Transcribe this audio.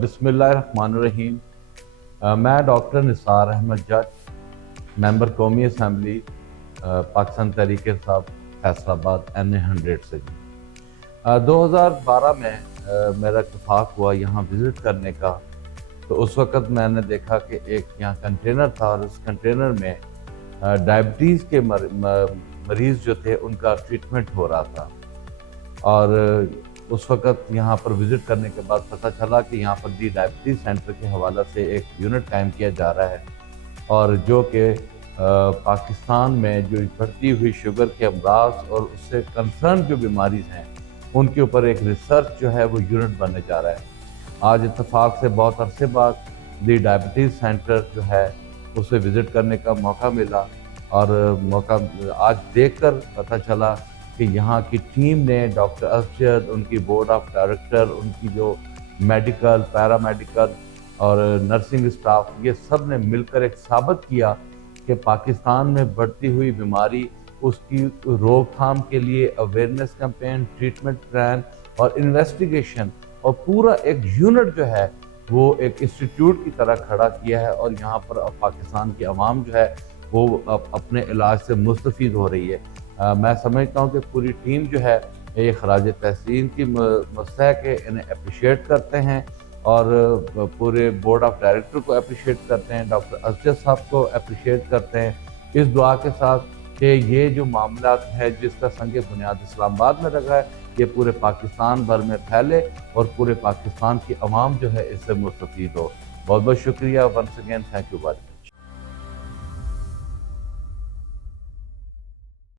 बिस्मिल्लाहिर्रहमानिर्रहीम। मैं डॉक्टर निसार अहमद जट, मेंबर कौमी असम्बली पाकिस्तान तहरीक इंसाफ फैसलाबाद NA 100 से जी। 2012 में मेरा इत्तेफाक हुआ यहाँ विज़िट करने का। तो उस वक़्त मैंने देखा कि एक यहाँ कंटेनर था और उस कंटेनर में डायबिटीज़ के मरीज़ जो थे उनका ट्रीटमेंट हो रहा था। और उस वक़्त यहाँ पर विज़िट करने के बाद पता चला कि यहाँ पर दी डायबिटीज़ सेंटर के हवाला से एक यूनिट कायम किया जा रहा है, और जो कि पाकिस्तान में जो बढ़ती हुई शुगर के अमराज और उससे कंसर्न जो बीमारीज़ हैं उनके ऊपर एक रिसर्च जो है वो यूनिट बनने जा रहा है। आज इत्तेफाक से बहुत अरसे बाद दी डायबिटीज़ सेंटर जो है उसे विज़िट करने का मौका मिला, और मौका आज देखकर पता चला कि यहाँ की टीम ने डॉक्टर अफजद, उनकी बोर्ड ऑफ डायरेक्टर, उनकी जो मेडिकल, पैरामेडिकल और नर्सिंग स्टाफ, ये सब ने मिलकर एक साबित किया कि पाकिस्तान में बढ़ती हुई बीमारी, उसकी रोकथाम के लिए अवेयरनेस कैंपेन, ट्रीटमेंट प्लान और इन्वेस्टिगेशन और पूरा एक यूनिट जो है वो एक इंस्टीट्यूट की तरह खड़ा किया है। और यहाँ पर अब पाकिस्तान की आवाम जो है वो अपने इलाज से मुस्तफ़ीद हो रही है। मैं समझता हूँ कि पूरी टीम जो है ये खराज तहसीन की मुस्तहक है, इन्हें अप्रिशिएट करते हैं, और पूरे बोर्ड ऑफ डायरेक्टर को अप्रिशिएट करते हैं, डॉक्टर अफजद साहब को अप्रिशिएट करते हैं, इस दुआ के साथ कि ये जो मामला है जिसका संग बुनियाद इस्लामाबाद में रखा है, ये पूरे पाकिस्तान भर में फैले और पूरे पाकिस्तान की आवाम जो है इससे मुस्तफ़ीद हो। बहुत बहुत शुक्रिया। Once again thank you.